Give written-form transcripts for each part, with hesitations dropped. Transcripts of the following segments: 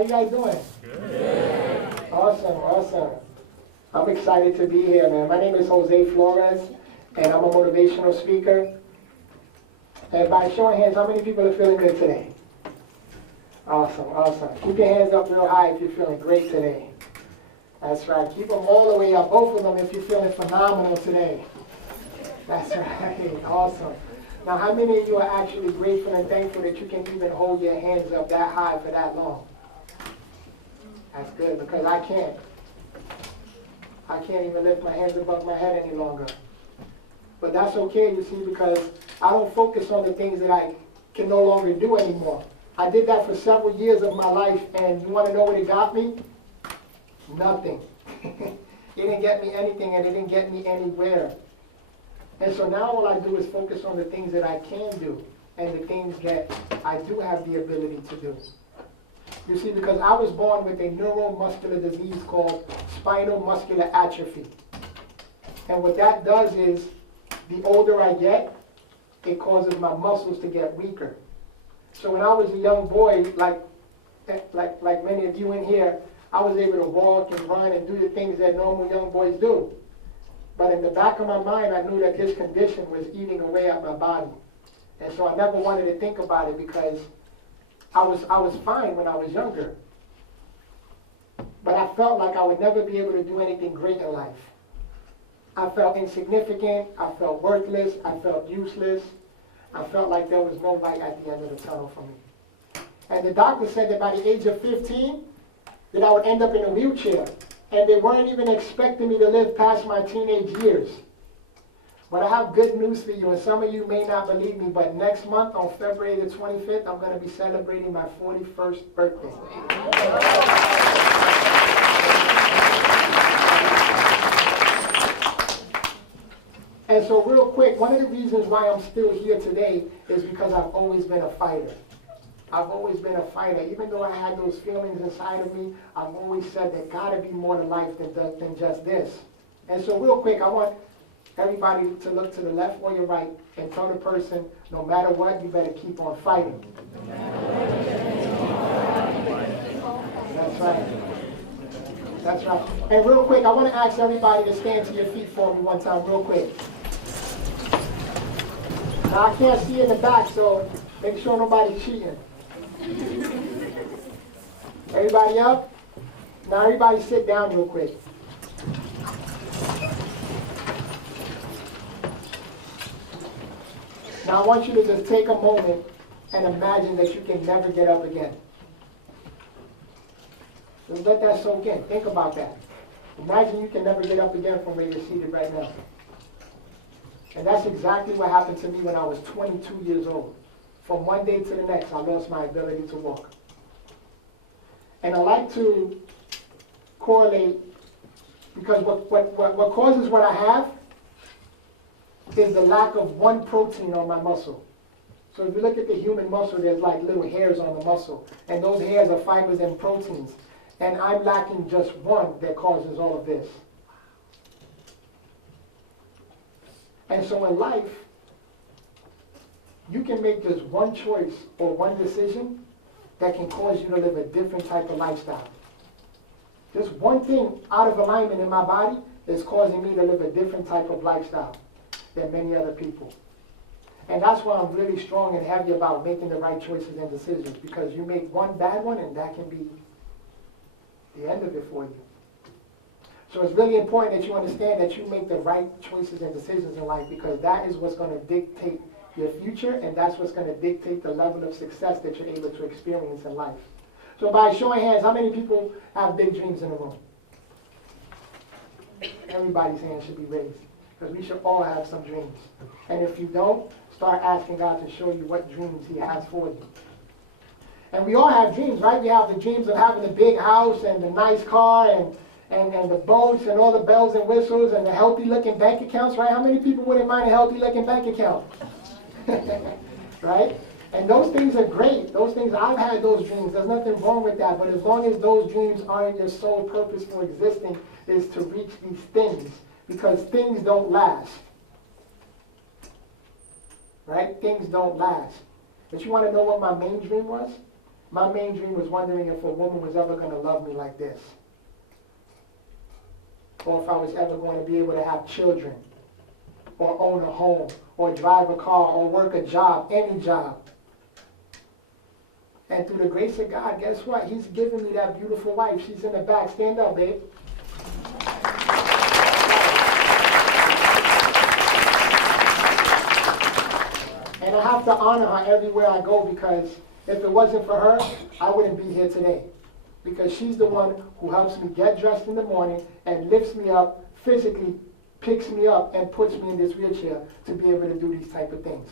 How you guys doing? Good. Awesome, awesome. I'm excited to be here, man. My name is Flores, and I'm a motivational speaker. And by show of hands, how many people are feeling good today? Awesome, awesome. Keep your hands up real high if you're feeling great today. That's right. Keep them all the way up, both of them, if you're feeling phenomenal today. That's right. Awesome. Now, how many of you are actually grateful and thankful that you can even hold your hands up that high for that long? That's good, because I can't. I can't even lift my hands above my head any longer. But that's okay, you see, because I don't focus on the things that I can no longer do anymore. I did that for several years of my life, and you want to know what it got me? Nothing. It didn't get me anything, and it didn't get me anywhere. And so now all I do is focus on the things that I can do and the things that I do have the ability to do. You see, because I was born with a neuromuscular disease called spinal muscular atrophy. And what that does is, the older I get, it causes my muscles to get weaker. So when I was a young boy, like many of you in here, I was able to walk and run and do the things that normal young boys do. But in the back of my mind, I knew that this condition was eating away at my body. And so I never wanted to think about it because I was fine when I was younger. But I felt like I would never be able to do anything great in life. I felt insignificant, I felt worthless, I felt useless. I felt like there was no light at the end of the tunnel for me. And the doctor said that by the age of 15, that I would end up in a wheelchair. And they weren't even expecting me to live past my teenage years. But I have good news for you, and some of you may not believe me, but next month on February the 25th, I'm going to be celebrating my 41st birthday. And so real quick, one of the reasons why I'm still here today is because I've always been a fighter. I've always been a fighter. Even though I had those feelings inside of me, I've always said there got to be more to life than just this. And so real quick, I want everybody to look to the left or your right and tell the person, no matter what, you better keep on fighting. That's right. That's right. And real quick, I want to ask everybody to stand to your feet for me one time, real quick. Now, I can't see in the back, so make sure nobody's cheating. Everybody up? Now, everybody sit down real quick. Now, I want you to just take a moment and imagine that you can never get up again. Just let that soak in. Think about that. Imagine you can never get up again from where you're seated right now. And that's exactly what happened to me when I was 22 years old. From one day to the next, I lost my ability to walk. And I like to correlate, because what causes what I have is the lack of one protein on my muscle. So if you look at the human muscle, there's like little hairs on the muscle. And those hairs are fibers and proteins. And I'm lacking just one that causes all of this. And so in life, you can make just one choice or one decision that can cause you to live a different type of lifestyle. Just one thing out of alignment in my body is causing me to live a different type of lifestyle than many other people. And that's why I'm really strong and heavy about making the right choices and decisions, because you make one bad one and that can be the end of it for you. So it's really important that you understand that you make the right choices and decisions in life, because that is what's going to dictate your future, and that's what's going to dictate the level of success that you're able to experience in life. So by showing hands, how many people have big dreams in the room? Everybody's hand should be raised, because we should all have some dreams. And if you don't, start asking God to show you what dreams He has for you. And we all have dreams, right? We have the dreams of having a big house and a nice car and the boats and all the bells and whistles and the healthy-looking bank accounts, right? How many people wouldn't mind a healthy-looking bank account? Right? And those things are great. Those things, I've had those dreams. There's nothing wrong with that. But as long as those dreams aren't your sole purpose for existing, is to reach these things. Because things don't last. Right? Things don't last. But you want to know what my main dream was? My main dream was wondering if a woman was ever going to love me like this. Or if I was ever going to be able to have children, or own a home, or drive a car, or work a job, any job. And through the grace of God, guess what? He's given me that beautiful wife. She's in the back. Stand up, babe. And I have to honor her everywhere I go, because if it wasn't for her, I wouldn't be here today. Because she's the one who helps me get dressed in the morning and lifts me up physically, picks me up and puts me in this wheelchair to be able to do these type of things.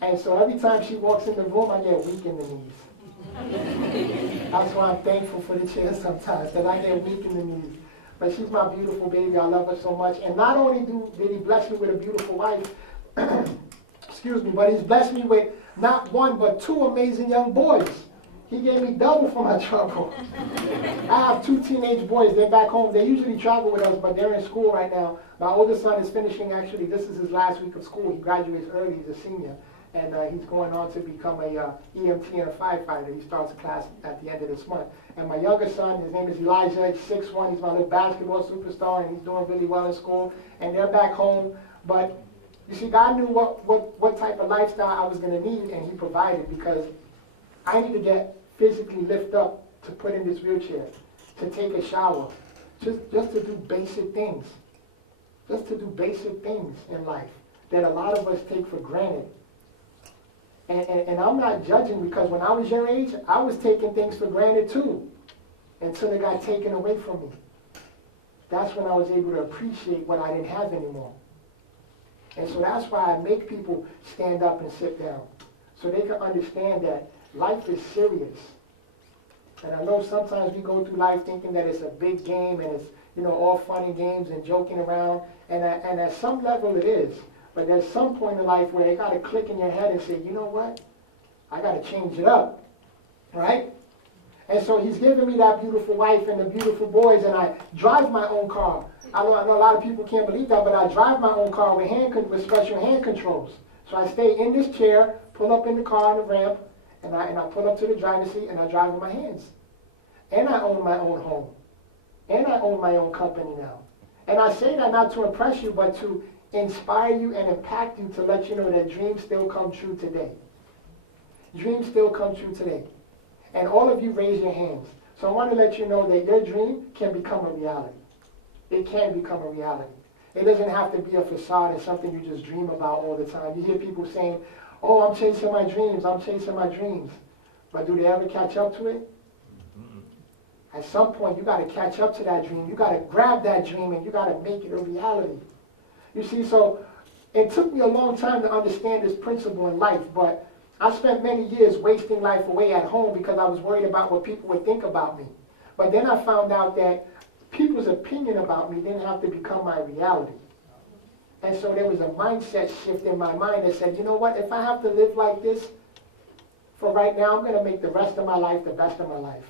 And so every time she walks in the room, I get weak in the knees. That's why I'm thankful for the chair sometimes, that I get weak in the knees. But she's my beautiful baby. I love her so much. And not only did he bless me with a beautiful wife, excuse me, but he's blessed me with not one, but two amazing young boys. He gave me double for my trouble. I have two teenage boys. They're back home. They usually travel with us, but they're in school right now. My oldest son is finishing, actually, this is his last week of school. He graduates early. He's a senior. And he's going on to become a EMT and a firefighter. He starts class at the end of this month. And my younger son, his name is Elijah. He's 6'1". He's my little basketball superstar, and he's doing really well in school. And they're back home. But you see, God knew what type of lifestyle I was going to need, and he provided, because I need to get physically lift up to put in this wheelchair, to take a shower, just to do basic things. Just to do basic things in life that a lot of us take for granted. And I'm not judging, because when I was your age, I was taking things for granted too, until it got taken away from me. That's when I was able to appreciate what I didn't have anymore. And so that's why I make people stand up and sit down, so they can understand that life is serious. And I know sometimes we go through life thinking that it's a big game and it's, all fun and games and joking around. And at some level it is. But there's some point in life where it got to click in your head and say, you know what? I got to change it up. Right? And so he's given me that beautiful wife and the beautiful boys, and I drive my own car. I know a lot of people can't believe that, but I drive my own car with special hand controls. So I stay in this chair, pull up in the car on the ramp, and I pull up to the driver's seat, and I drive with my hands. And I own my own home. And I own my own company now. And I say that not to impress you, but to inspire you and impact you, to let you know that dreams still come true today. Dreams still come true today. And all of you raise your hands. So I want to let you know that your dream can become a reality. It can become a reality. It doesn't have to be a facade and something you just dream about all the time. You hear people saying, oh, I'm chasing my dreams, I'm chasing my dreams. But do they ever catch up to it? At some point, you got to catch up to that dream. You got to grab that dream, and you got to make it a reality. You see, so it took me a long time to understand this principle in life, but I spent many years wasting life away at home because I was worried about what people would think about me. But then I found out that people's opinion about me didn't have to become my reality. And so there was a mindset shift in my mind that said, you know what, if I have to live like this for right now, I'm going to make the rest of my life the best of my life.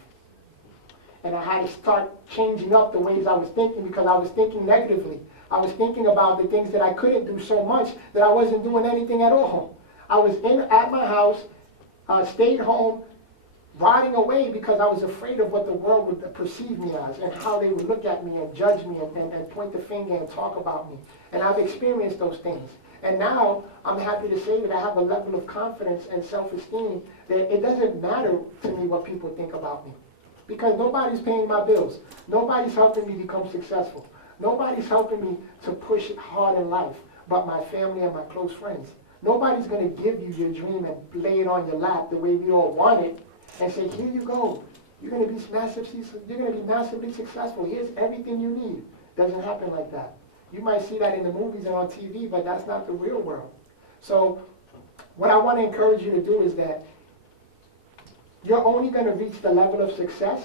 And I had to start changing up the ways I was thinking, because I was thinking negatively. I was thinking about the things that I couldn't do so much that I wasn't doing anything at all. I was at my house, stayed home, rotting away because I was afraid of what the world would perceive me as and how they would look at me and judge me and point the finger and talk about me. And I've experienced those things. And now I'm happy to say that I have a level of confidence and self-esteem that it doesn't matter to me what people think about me. Because nobody's paying my bills. Nobody's helping me become successful. Nobody's helping me to push it hard in life but my family and my close friends. Nobody's going to give you your dream and lay it on your lap the way we all want it and say, here you go. You're going to be massively successful. Here's everything you need. Doesn't happen like that. You might see that in the movies and on TV, but that's not the real world. So what I want to encourage you to do is that you're only going to reach the level of success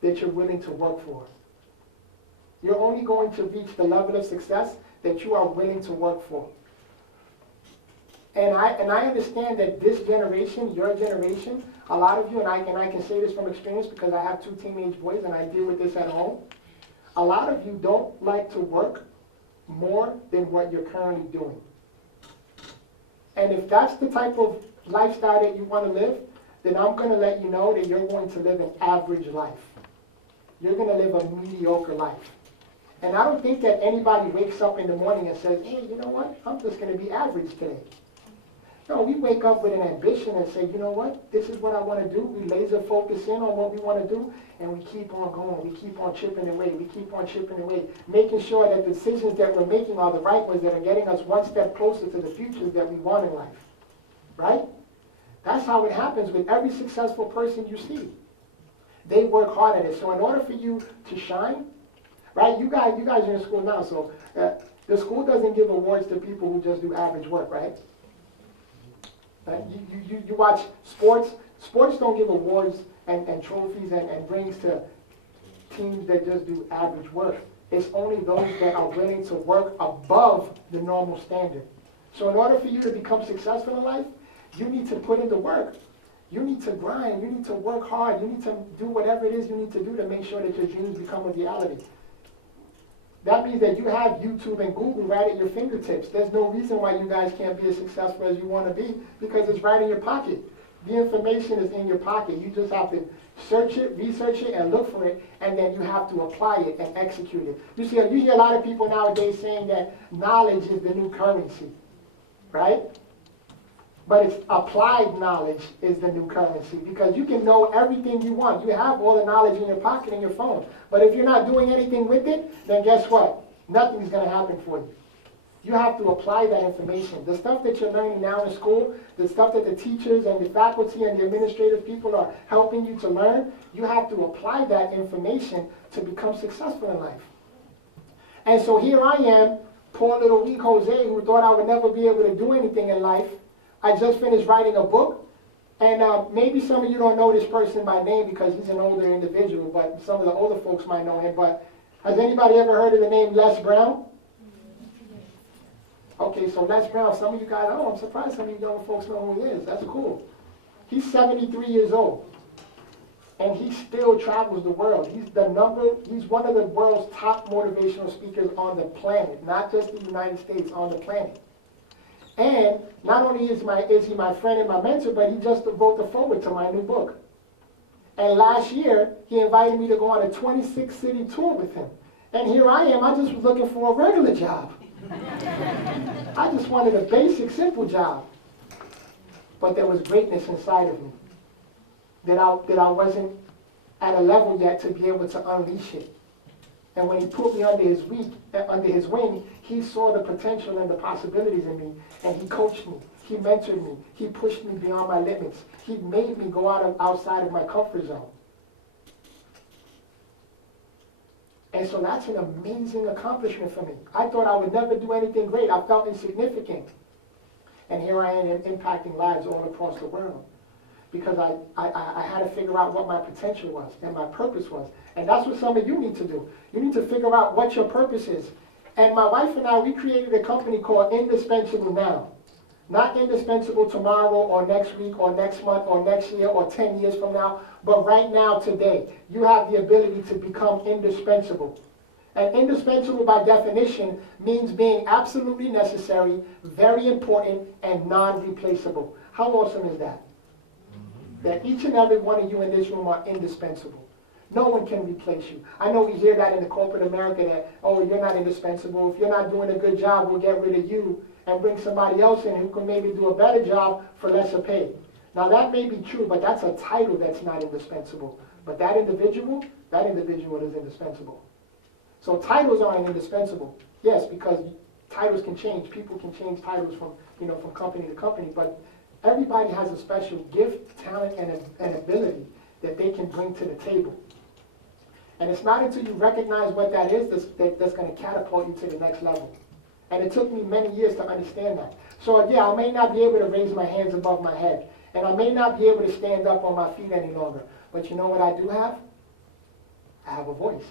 that you're willing to work for. You're only going to reach the level of success that you are willing to work for. And I understand that this generation, your generation, a lot of you, and I can say this from experience because I have two teenage boys and I deal with this at home. A lot of you don't like to work more than what you're currently doing. And if that's the type of lifestyle that you want to live, then I'm going to let you know that you're going to live an average life. You're going to live a mediocre life. And I don't think that anybody wakes up in the morning and says, hey, you know what? I'm just going to be average today. No, we wake up with an ambition and say, you know what? This is what I want to do. We laser focus in on what we want to do, and we keep on going. We keep on chipping away. We keep on chipping away, making sure that the decisions that we're making are the right ones that are getting us one step closer to the futures that we want in life. Right? That's how it happens with every successful person you see. They work hard at it. So in order for you to shine, right? You guys are in school now, so the school doesn't give awards to people who just do average work, right? You watch sports. Sports don't give awards and trophies and rings to teams that just do average work. It's only those that are willing to work above the normal standard. So in order for you to become successful in life, you need to put in the work. You need to grind. You need to work hard. You need to do whatever it is you need to do to make sure that your dreams become a reality. That means that you have YouTube and Google right at your fingertips. There's no reason why you guys can't be as successful as you want to be, because it's right in your pocket. The information is in your pocket. You just have to search it, research it, and look for it, and then you have to apply it and execute it. You hear a lot of people nowadays saying that knowledge is the new currency, right? But it's applied knowledge is the new currency, because you can know everything you want. You have all the knowledge in your pocket in your phone. But if you're not doing anything with it, then guess what? Nothing's going to happen for you. You have to apply that information. The stuff that you're learning now in school, the stuff that the teachers and the faculty and the administrative people are helping you to learn, you have to apply that information to become successful in life. And so here I am, poor little weak Jose, who thought I would never be able to do anything in life. I just finished writing a book, and maybe some of you don't know this person by name because he's an older individual, but some of the older folks might know him. But has anybody ever heard of the name Les Brown? Okay, so Les Brown, some of you guys, I'm surprised some of you young folks know who he is. That's cool. He's 73 years old, and he still travels the world. He's one of the world's top motivational speakers on the planet, not just the United States, on the planet. And not only is he my friend and my mentor, but he just wrote the foreword to my new book. And last year, he invited me to go on a 26-city tour with him. And here I am, I just was looking for a regular job. I just wanted a basic, simple job. But there was greatness inside of me that I wasn't at a level yet to be able to unleash it. And when he put me under his wing, he saw the potential and the possibilities in me, and he coached me, he mentored me, he pushed me beyond my limits. He made me go outside of my comfort zone. And so that's an amazing accomplishment for me. I thought I would never do anything great. I felt insignificant. And here I am impacting lives all across the world. Because I had to figure out what my potential was and my purpose was. And that's what some of you need to do. You need to figure out what your purpose is. And my wife and I, we created a company called Indispensable Now. Not indispensable tomorrow or next week or next month or next year or 10 years from now, but right now, today. You have the ability to become indispensable. And indispensable by definition means being absolutely necessary, very important, and non-replaceable. How awesome is that? That each and every one of you in this room are indispensable. No one can replace you. I know we hear that in the corporate America that, oh, you're not indispensable. If you're not doing a good job, we'll get rid of you and bring somebody else in who can maybe do a better job for lesser pay. Now that may be true, but that's a title that's not indispensable. But that individual is indispensable. So titles aren't indispensable. Yes, because titles can change. People can change titles from company to company, but everybody has a special gift, talent, and ability that they can bring to the table. And it's not until you recognize what that is that's going to catapult you to the next level. And it took me many years to understand that. So yeah, I may not be able to raise my hands above my head, and I may not be able to stand up on my feet any longer. But you know what I do have? I have a voice.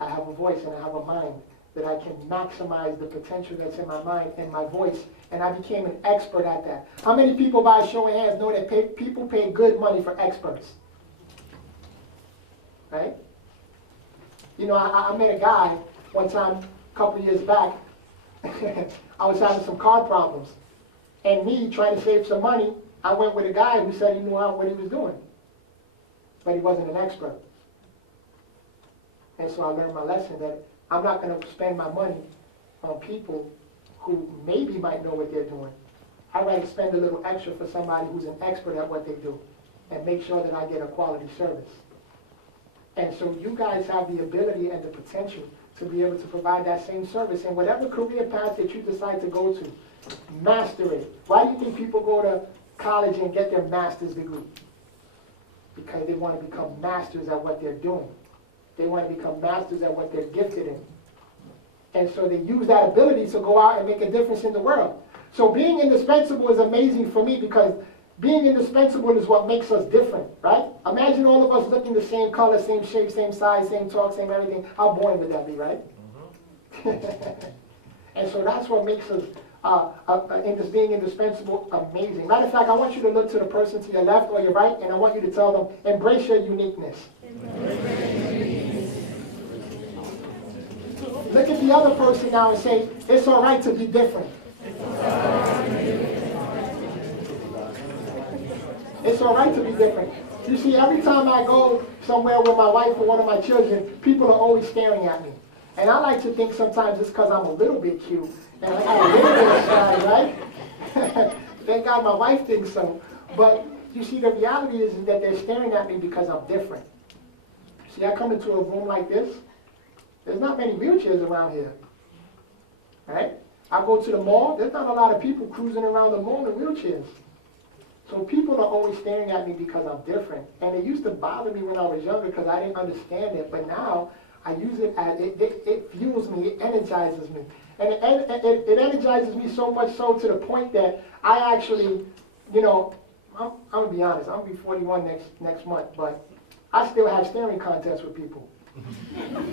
I have a voice and I have a mind that I can maximize the potential that's in my mind and my voice. And I became an expert at that. How many people, by a show of hands, know that people pay good money for experts? Right? You know, I met a guy one time, a couple years back. I was having some car problems. And me, trying to save some money, I went with a guy who said he knew what he was doing, but he wasn't an expert. And so I learned my lesson that I'm not going to spend my money on people who maybe might know what they're doing. I'd rather spend a little extra for somebody who's an expert at what they do and make sure that I get a quality service. And so you guys have the ability and the potential to be able to provide that same service in whatever career path that you decide to go to. Master it. Why do you think people go to college and get their master's degree? Because they want to become masters at what they're doing. They want to become masters at what they're gifted in. And so they use that ability to go out and make a difference in the world. So being indispensable is amazing for me because being indispensable is what makes us different, right? Imagine all of us looking the same color, same shape, same size, same talk, same everything. How boring would that be, right? And so that's what makes us, being indispensable, amazing. Matter of fact, I want you to look to the person to your left or your right, and I want you to tell them, embrace your uniqueness. Look at the other person now and say, it's all right to be different. It's all right to be different. You see, every time I go somewhere with my wife or one of my children, people are always staring at me. And I like to think sometimes it's because I'm a little bit cute and I got a little bit of style, right? Thank God my wife thinks so. But you see, the reality is that they're staring at me because I'm different. See, I come into a room like this, there's not many wheelchairs around here, right? I go to the mall, there's not a lot of people cruising around the mall in wheelchairs. So people are always staring at me because I'm different. And it used to bother me when I was younger because I didn't understand it. But now I use it as, it fuels me, it energizes me. And it energizes me so much so to the point that I actually, you know, I'm going to be honest, I'm going to be 41 next month, but I still have staring contests with people.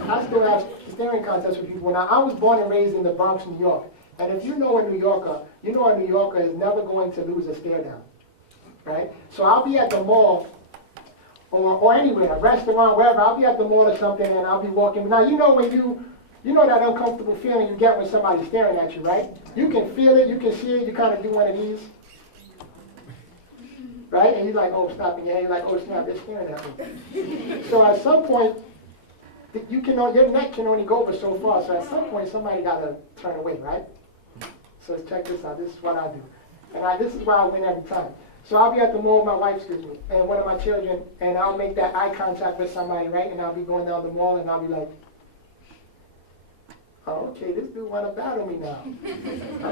I still have staring contests with people. Now, I was born and raised in the Bronx, New York. And if you know a New Yorker, you know a New Yorker is never going to lose a stare down. Right? So I'll be at the mall or anywhere, a restaurant, wherever. I'll be at the mall or something and I'll be walking. Now, you know when you know that uncomfortable feeling you get when somebody's staring at you, right? You can feel it, you can see it, you kind of do one of these. Right? And you're like, oh, stop. And you're like, oh, snap, they're staring at me. So at some point, your neck can only go over so far. So at some point, somebody got to turn away, right? So check this out. This is what I do. And this is why I win every time. So I'll be at the mall with my wife, and one of my children, and I'll make that eye contact with somebody, right? And I'll be going down the mall, and I'll be like, oh, okay, this dude want to battle me now.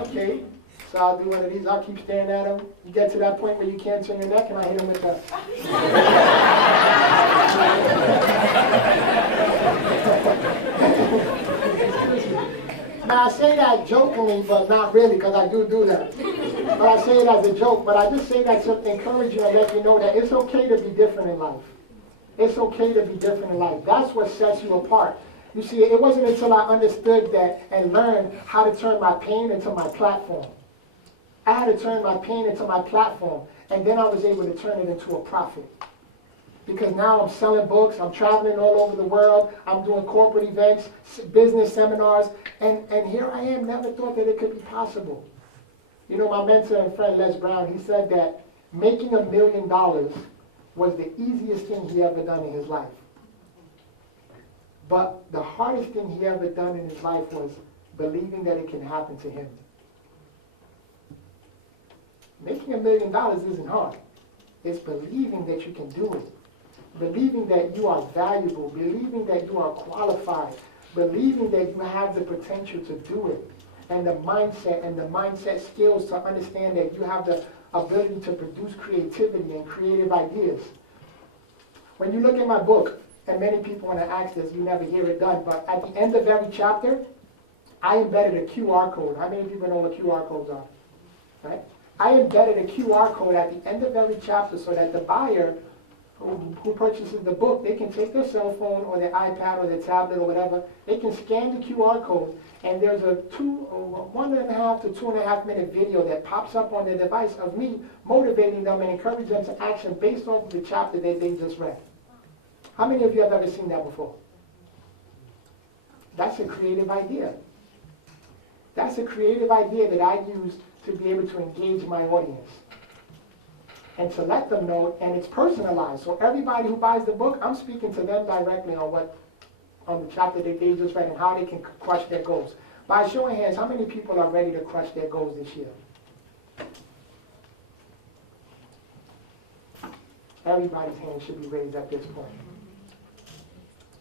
Okay. So I'll do one of these. I'll keep staring at him. You get to that point where you can't turn your neck, and I hit him with the... Now, I say that jokingly, but not really, because I do that. But I say it as a joke, but I just say that to encourage you and let you know that it's okay to be different in life. It's okay to be different in life. That's what sets you apart. You see, it wasn't until I understood that and learned how to turn my pain into my platform. I had to turn my pain into my platform, and then I was able to turn it into a profit. Because now I'm selling books, I'm traveling all over the world, I'm doing corporate events, business seminars, and here I am, never thought that it could be possible. You know, my mentor and friend Les Brown, he said that making $1 million was the easiest thing he ever done in his life. But the hardest thing he ever done in his life was believing that it can happen to him. Making $1 million isn't hard. It's believing that you can do it. Believing that you are valuable, believing that you are qualified, believing that you have the potential to do it, and the mindset skills to understand that you have the ability to produce creativity and creative ideas. When you look at my book, and many people want to ask this, you never hear it done, but at the end of every chapter, I embedded a QR code. How many people know what QR codes are? Right? I embedded a QR code at the end of every chapter so that the buyer who purchases the book, they can take their cell phone or their iPad or their tablet or whatever, they can scan the QR code, and there's a 1.5 to 2.5 minute video that pops up on their device of me motivating them and encouraging them to action based off of the chapter that they just read. How many of you have ever seen that before? That's a creative idea. That's a creative idea that I use to be able to engage my audience. and to let them know, and it's personalized. So everybody who buys the book, I'm speaking to them directly on the chapter that they just read and how they can crush their goals. By show of hands, how many people are ready to crush their goals this year? Everybody's hand should be raised at this point.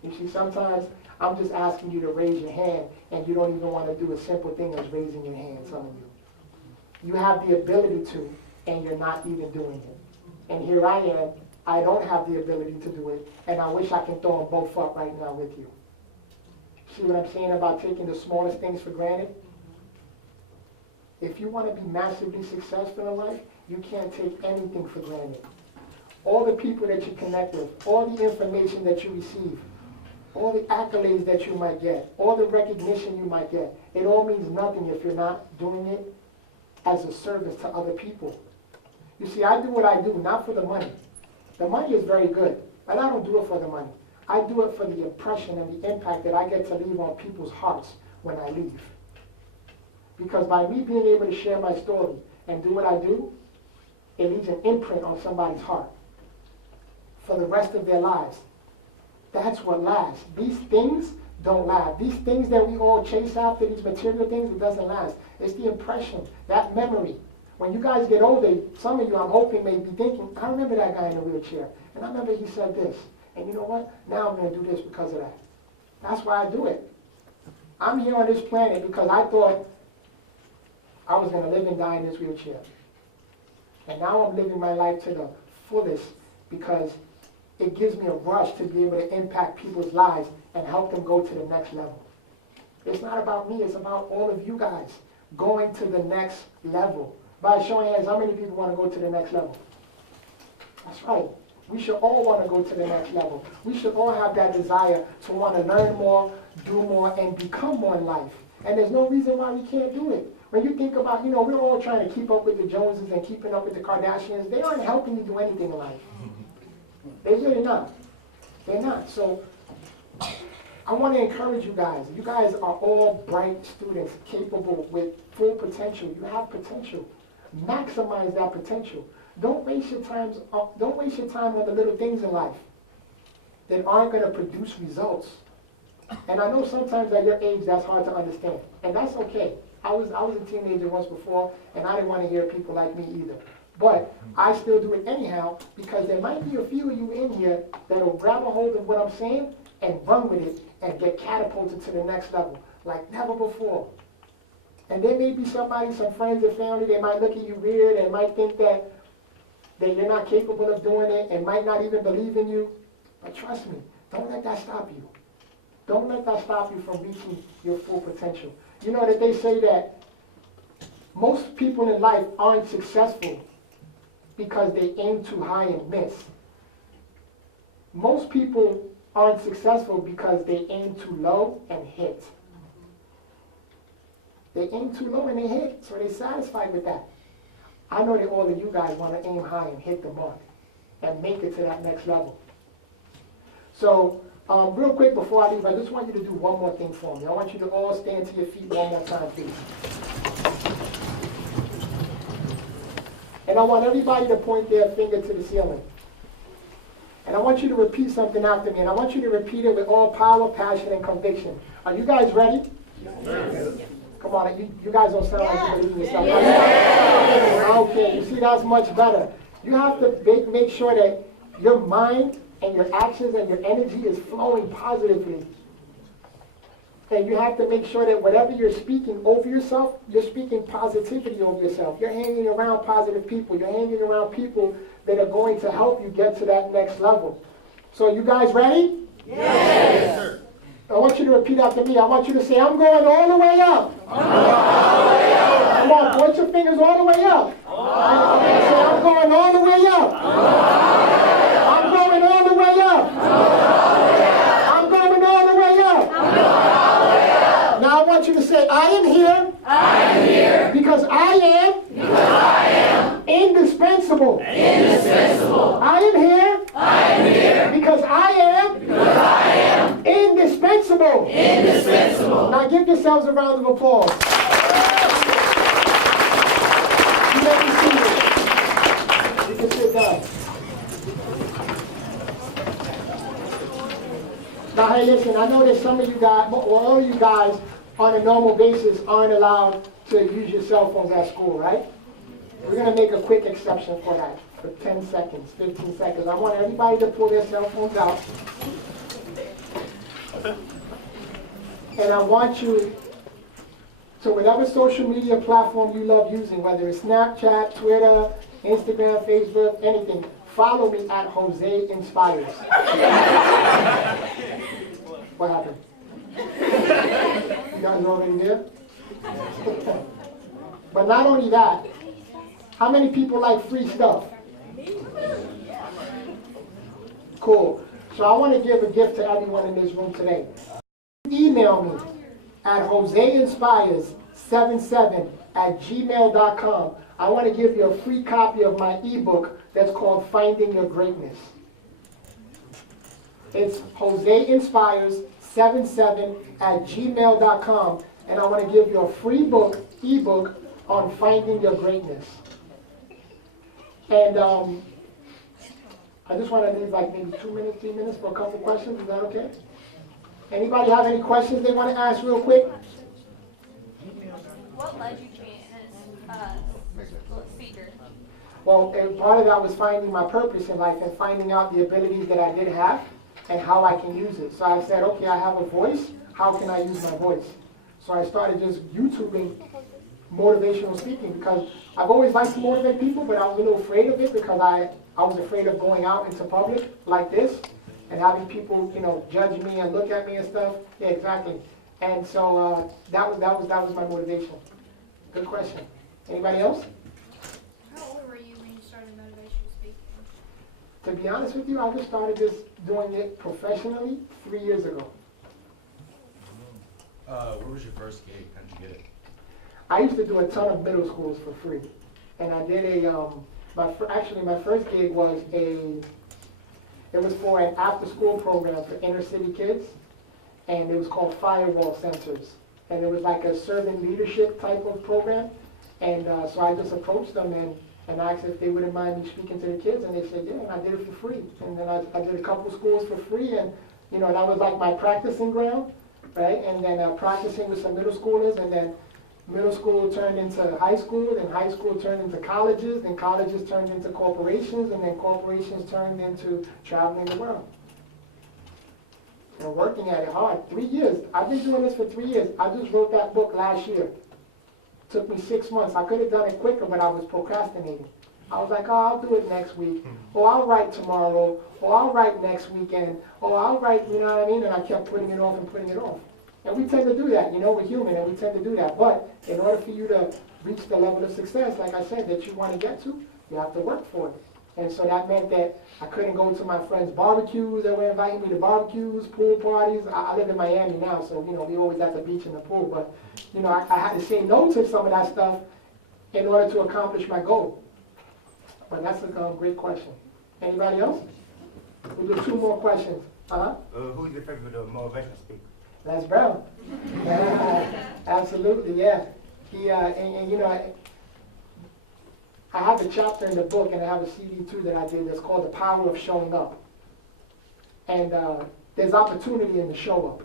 You see, sometimes I'm just asking you to raise your hand, and you don't even want to do a simple thing as raising your hand, some of you. You have the ability to, and you're not even doing it. And here I am, I don't have the ability to do it, and I wish I can throw them both up right now with you. See what I'm saying about taking the smallest things for granted? If you want to be massively successful in life, you can't take anything for granted. All the people that you connect with, all the information that you receive, all the accolades that you might get, all the recognition you might get, it all means nothing if you're not doing it as a service to other people. You see, I do what I do not for the money. The money is very good, but I don't do it for the money. I do it for the impression and the impact that I get to leave on people's hearts when I leave. Because by me being able to share my story and do what I do, it leaves an imprint on somebody's heart for the rest of their lives. That's what lasts. These things don't last. These things that we all chase after, these material things, it doesn't last. It's the impression, that memory. When you guys get older, some of you, I'm hoping, may be thinking, I remember that guy in the wheelchair. And I remember he said this. And you know what? Now I'm going to do this because of that. That's why I do it. I'm here on this planet because I thought I was going to live and die in this wheelchair. And now I'm living my life to the fullest because it gives me a rush to be able to impact people's lives and help them go to the next level. It's not about me, it's about all of you guys going to the next level. By showing hands, how many people want to go to the next level? That's right. We should all want to go to the next level. We should all have that desire to want to learn more, do more, and become more in life. And there's no reason why we can't do it. When you think about, we're all trying to keep up with the Joneses and keeping up with the Kardashians. They aren't helping you do anything in life. They're really not. They're not. So I want to encourage you guys. You guys are all bright students, capable with full potential. You have potential. Maximize that potential. Don't waste your time on the little things in life that aren't going to produce results. And I know sometimes at your age that's hard to understand, and that's okay. I was a teenager once before, and I didn't want to hear people like me either. But I still do it anyhow because there might be a few of you in here that will grab a hold of what I'm saying and run with it and get catapulted to the next level like never before. And there may be somebody, some friends or family, they might look at you weird and might think that you're not capable of doing it and might not even believe in you. But trust me, don't let that stop you. Don't let that stop you from reaching your full potential. You know that they say that most people in life aren't successful because they aim too high and miss. Most people aren't successful because they aim too low and hit. They aim too low and they hit, so they're satisfied with that. I know that all of you guys want to aim high and hit the mark and make it to that next level. So, real quick before I leave, I just want you to do one more thing for me. I want you to all stand to your feet one more time, please. And I want everybody to point their finger to the ceiling. And I want you to repeat something after me. And I want you to repeat it with all power, passion, and conviction. Are you guys ready? Yes. Come on, you guys don't sound like you believe in yourself. Yes. Okay, you see, that's much better. You have to make sure that your mind and your actions and your energy is flowing positively. And you have to make sure that whatever you're speaking over yourself, you're speaking positivity over yourself. You're hanging around positive people. You're hanging around people that are going to help you get to that next level. So you guys ready? Yes. I want you to repeat after me. I want you to say, I'm going all the way up. I'm going all the way up. Come on, point your fingers all the way up. All the way up. Say, I'm going all the way up. I'm going all the way up. I'm going all the way up. Now I want you to say, I am here. I am here. Because I am. Because I am. Indispensable. Indispensable. I am here. I am here. Because I am. Because I am. Indispensable. Indispensable. Now give yourselves a round of applause. You may be seated. You can sit down. right, listen, I know that some of you guys, or all of you guys, on a normal basis, aren't allowed to use your cell phones at school, right? We're going to make a quick exception for that, for 10 seconds, 15 seconds. I want everybody to pull their cell phones out. And I want you to, whatever social media platform you love using, whether it's Snapchat, Twitter, Instagram, Facebook, anything, follow me at Jose Inspires. What happened? You guys already there? But not only that, how many people like free stuff? Cool. So I want to give a gift to everyone in this room today. Email me at joseinspires77@gmail.com. I want to give you a free copy of my ebook that's called Finding Your Greatness. It's joseinspires77@gmail.com, and I want to give you a free ebook on finding your greatness. And I just want to leave like maybe 2 minutes, 3 minutes for a couple questions. Is that okay? Anybody have any questions they want to ask real quick? What led you to being a speaker? Well, part of that was finding my purpose in life and finding out the abilities that I did have and how I can use it. So I said, okay, I have a voice. How can I use my voice? So I started just YouTubing motivational speaking because I've always liked to motivate people, but I was a little afraid of it because I was afraid of going out into public like this and having people, judge me and look at me and stuff. Yeah, exactly. And so that was my motivation. Good question. Anybody else? How old were you when you started motivational speaking? To be honest with you, I just started doing it professionally 3 years ago. Where was your first gig? How'd you get it? I used to do a ton of middle schools for free, and I did my first gig was for an after-school program for inner city kids, and it was called Firewall Centers, and it was like a servant leadership type of program, and so I just approached them and asked if they wouldn't mind me speaking to the kids, and they said yeah, and I did it for free, and then I did a couple schools for free, and that was like my practicing ground, right? And then practicing with some middle schoolers, and then middle school turned into high school, and high school turned into colleges, and colleges turned into corporations, and then corporations turned into traveling the world. And working at it hard. 3 years. I've been doing this for 3 years. I just wrote that book last year. Took me 6 months. I could have done it quicker, but I was procrastinating. I was like, oh, I'll do it next week. Or I'll write tomorrow. Or I'll write next weekend. Or I'll write, you know what I mean? And I kept putting it off and putting it off. And we tend to do that, we're human and we tend to do that. But in order for you to reach the level of success, like I said, that you want to get to, you have to work for it. And so that meant that I couldn't go to my friends' barbecues. They were inviting me to barbecues, pool parties. I live in Miami now, so, we always at the beach and the pool. But, I had to say no to some of that stuff in order to accomplish my goal. But that's a great question. Anybody else? We'll do 2 more questions. Who's your favorite motivational speaker? Les Brown. Absolutely, yeah. He, I have a chapter in the book, and I have a CD too that I did that's called The Power of Showing Up. And there's opportunity in the show up.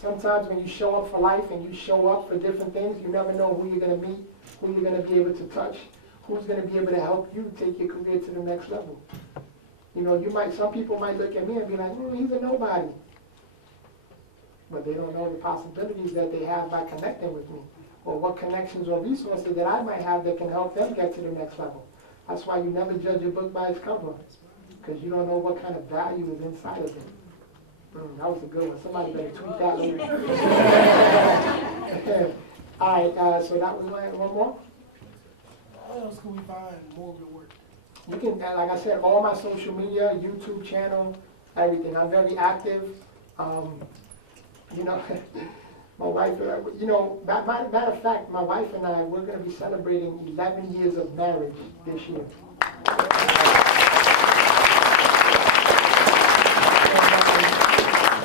Sometimes when you show up for life and you show up for different things, you never know who you're going to meet, who you're going to be able to touch, who's going to be able to help you take your career to the next level. Some people might look at me and be like, he's a nobody. But they don't know the possibilities that they have by connecting with me, or what connections or resources that I might have that can help them get to the next level. That's why you never judge a book by its cover, because you don't know what kind of value is inside of it. That was a good one. Somebody better tweet that later. All right, so that was one more. How else can we find more of your work? You can, like I said, all my social media, YouTube channel, everything. I'm very active. My wife, matter of fact, my wife and I, we're going to be celebrating 11 years of marriage this year.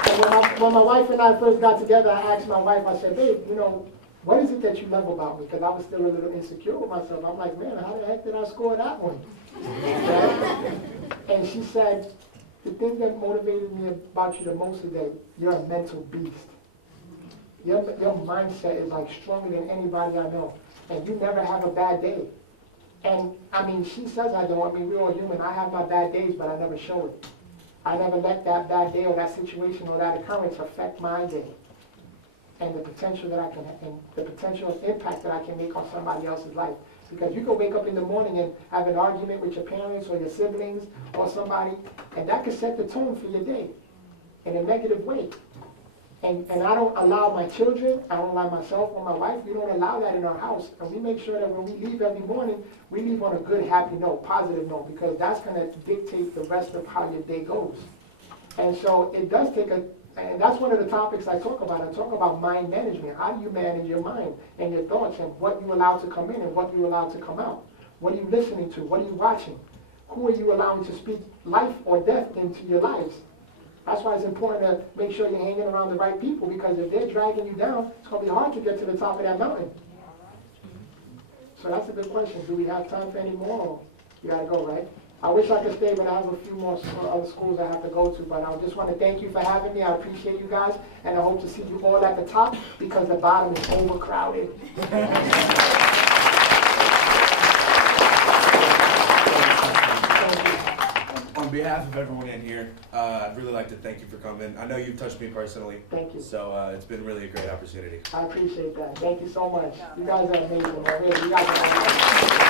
And when my wife and I first got together, I asked my wife, I said, babe, what is it that you love about me? Because I was still a little insecure with myself. I'm like, man, how the heck did I score that one? And she said, The thing that motivated me about you the most is that you're a mental beast. Your mindset is like stronger than anybody I know. And you never have a bad day. And I mean, she says I don't. I mean, we're all human. I have my bad days, but I never show it. I never let that bad day or that situation or that occurrence affect my day. And the potential that I can, and the potential impact that I can make on somebody else's life. Because you can wake up in the morning and have an argument with your parents or your siblings or somebody, and that can set the tone for your day in a negative way. And I don't allow my children, I don't allow myself or my wife, we don't allow that in our house. And we make sure that when we leave every morning, we leave on a good, happy note, positive note, because that's going to dictate the rest of how your day goes. And so it does take and that's one of the topics I talk about. I talk about mind management. How do you manage your mind and your thoughts and what you allow to come in and what you allow to come out? What are you listening to? What are you watching? Who are you allowing to speak life or death into your lives? That's why it's important to make sure you're hanging around the right people, because if they're dragging you down, it's going to be hard to get to the top of that mountain. So that's a good question. Do we have time for any more? Or you got to go, right? I wish I could stay, but I have a few more other schools I have to go to. But I just want to thank you for having me. I appreciate you guys, and I hope to see you all at the top, because the bottom is overcrowded. On behalf of everyone in here, I'd really like to thank you for coming. I know you've touched me personally. Thank you. So it's been really a great opportunity. I appreciate that. Thank you so much. You guys are amazing, man. Really, you guys are amazing.